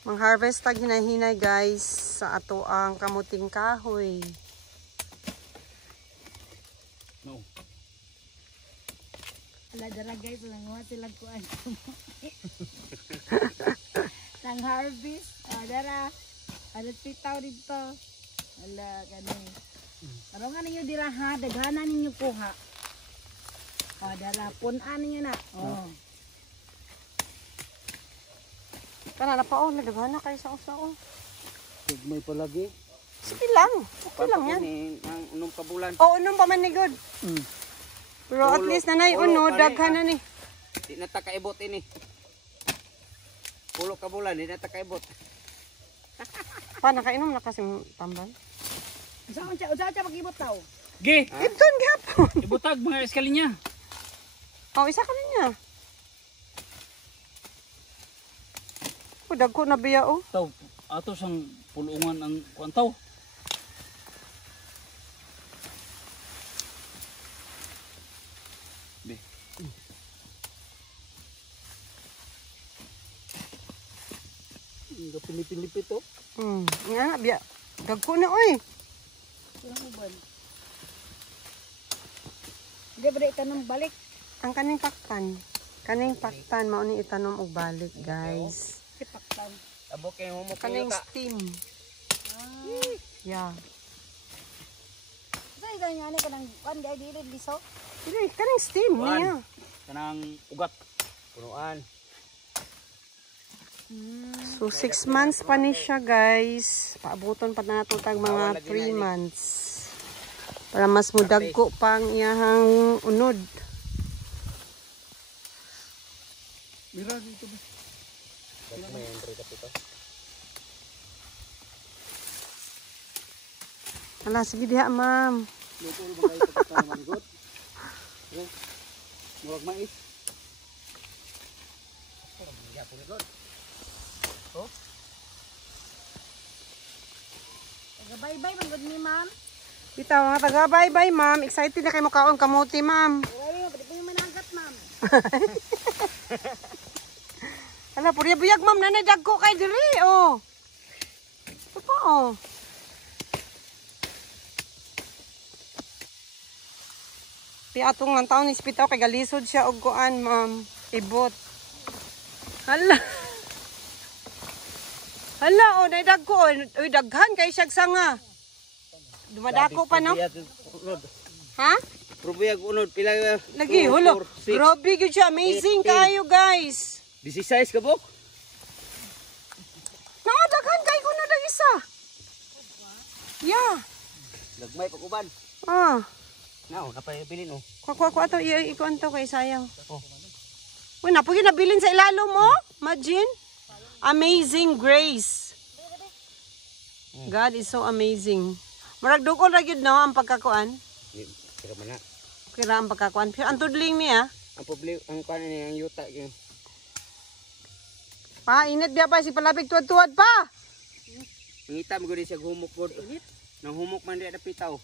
Mang-harvest tag hinahinay guys sa ato ang kamuting kahoy. No. Wala dara guys, langawa silang kuan. Nang harvest, dara. Alas pitaw dito. Wala gani. Karongan ninyo dira ha, daghanan ninyo kuha. Dara punan ninyo na. Kana na pa nadaghana kay sa usa May palagi. Sige lang. Okay lang yan. Ang unong kabulan. Unom pa man ni good. Pero at least nanay uno daghan na ni. Di na ta kaibot ini. Pulo kabulan di na ta kaibot. Pa nakainom na kasi tambal. Usa mag-ibot taw. Gi. Ibton gapon. Ibutag mga eskalinya. Isa ka niya. Dag ko na biya Taw ato sang pulungan ang kuantaw. Be. Nga pinipilipit to. Nga biya. Dag ko na oy. Hindi ba itanong balik? Ang kaning paktan mao ni itanom og balik guys. Paktaw. Abo kay mo Kaning steam. Yeah. Say ganyan ni kanang kuan di dili liso. Dili kaning steam niya. Kanang ugat. Punuan. So 6 months pa ni siya guys. Paabuton pa na nato tag mga 3 months. Para mas mudagko pang iyahang unod. Mira dito ba? May entry ka dito. Ala sige diha ma'am. Luto ba kayo sa katang manggot? Murag mais. Ya pun god. Bye-bye magud ni ma'am. Bitaw mga taga bye-bye ma'am. Excited na kayo makaon kamuti ma'am. Wala pwede ko yung managat ma'am. Ala purya-buyag ma'am nanay dagko kay diri Ito pa Pi atong lang taon ispitaw kay galisod siya og kuan ma'am. Ibot. Hala. Nay dagko oy daghan kay siya sanga. Dumadako pa no? Ha? Probiyag unod pila Lagi hulo. Grabe gyud siya, amazing kayo guys. 16 ka bok? Daghan kay kuno dag isa. Yeah. Nagmay pakuban. Nao, napabilin Kuha ato ikuan to kay sayang. Uy, napoy nabilin sa ilalom Imagine. Amazing grace. God is so amazing. Murag dukol ra gyud no ang pagkakuan. Kira man na. Kira ang pagkakuan. Pero ang tudling niya. Ang kuan ni ang yuta gyud. Pa, init biya pa si palabig tuwad-tuwad pa. Ngita mo gud siya humok gud. Nang humok man diya pitaw.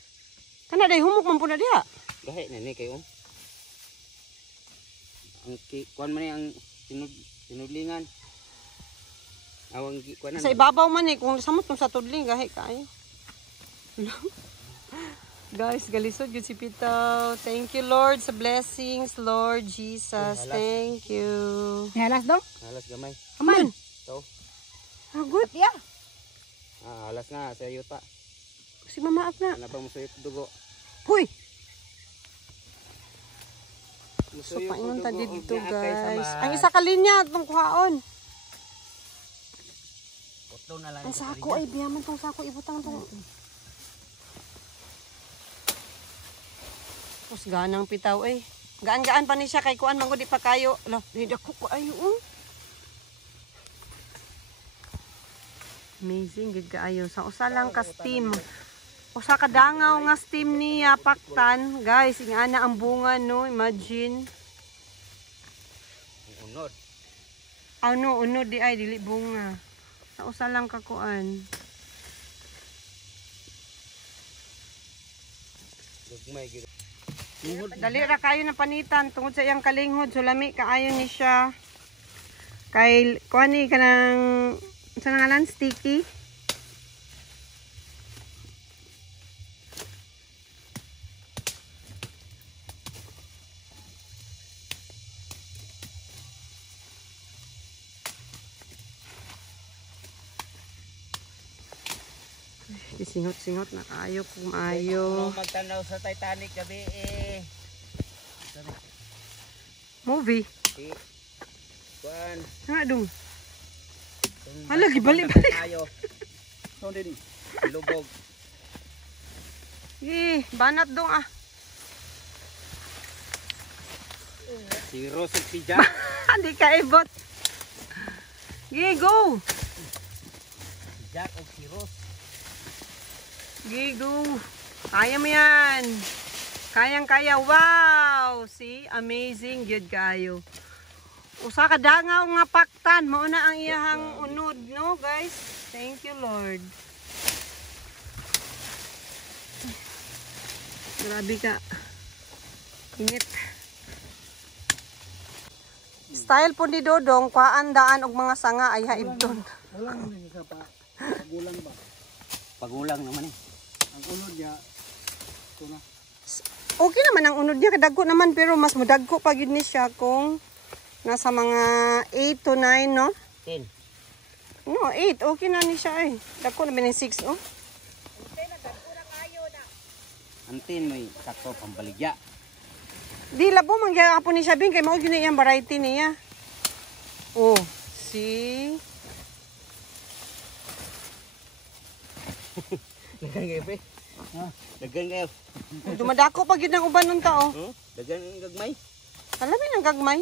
Kana day humok man puna diha. Gahi na ni kayo. Ang kuan man ni ang tinudlingan. Awang kuan na. Sa ibabaw man kung samot kung sa tudling gahi kaayo. Guys, galisod yun si Pitaw. Thank you Lord sa blessings, Lord Jesus. Thank you. Halas dong? Halas gamay. Aman. So. Good. Yeah. Halas na sa yuta. Si mamaak na. Ano ba mo suyok dugo? Huy. So paingon ta dito guys. Ang isa ka linya itong kuhaon. Ang sako ay biyaman tong sako ibutang tong. Tapos ganang Pitaw Gaan-gaan pa ni siya kay kuan mangod di pa kayo. Ala, dako ko ayo. Amazing gid kaayo. Sa usa lang ka steam. Usa ka dangaw nga steam niya paktan. Guys, ingana ang bunga no, imagine. Unod. Unod di ay dili bunga. Sa usa lang ka kuan. Gugmay gid. Dali ra kayo na panitan tungod sa iyang kalinghod, sulami kaayo ni siya. Kay kuan ni kanang Sa ngalan, sticky. Singot-singot na kayo kung ayo. Magtanaw sa Titanic gabi eh. Movie. Si kuan. Nga dong. Hala, gibalik-balik. Tayo. So din. Lubog. Banat dong ah. Si Rose at si Jack. Hindi ka ibot. Go. Si Jack at si Rose. Go. Kaya mo yan. Kayang-kaya. Wow. See? Amazing. Good kayo. Usa ka dangaw nga paktan. Mauna ang iyahang unod, no, guys? Thank you, Lord. Grabe ka. Init. Style po ni Dodong, kuhaan daan og mga sanga ay haibton. Wala naman yung isa pa. Pagulang ba? Pagulang naman eh. Ang unod niya, ito na. Okay naman ang unod niya, kadagko naman, pero mas madagko pa gid ni siya kung nasa mga 8 to 9, no? 10. No, 8. Okay na ni siya eh. Dagko na ba ng 6, oh? Ang 10 may sakto pambaligya. Di labo mangyayapon ni siya, Bing, kay mao gyud iyang variety niya. Oh, see? Dagan kayo pre. Ha? Dagan kayo. Dumadako pa gyud ng uban ng tao. Dagan ang gagmay. Alamin ang gagmay.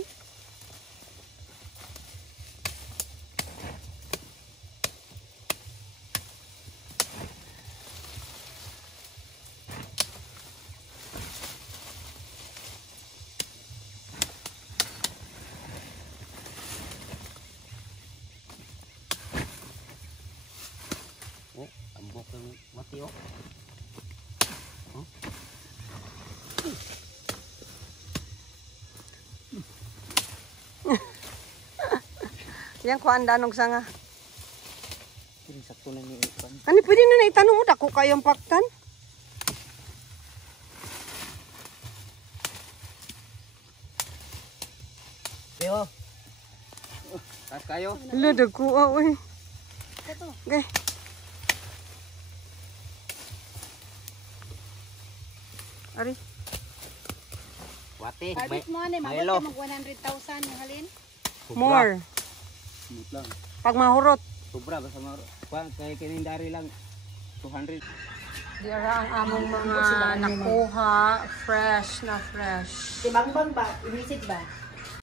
Oh, ambok ang mati oh. Yang kuan danog sanga. Kini sakto na ni Ipan. Ani pwede na naitanong mo dako kayong paktan? Pero tas kayo. Lo dagko oy. Okay. Ari. Wate, Harvest mo ni Milo. mag 100,000 yung halin. More. Smooth lang. Pag mahurot. Sobra basta kuan kay kinindari lang 200. Dira ang among mga nakuha. Fresh na fresh. Si Bangbang ba? Imisid ba?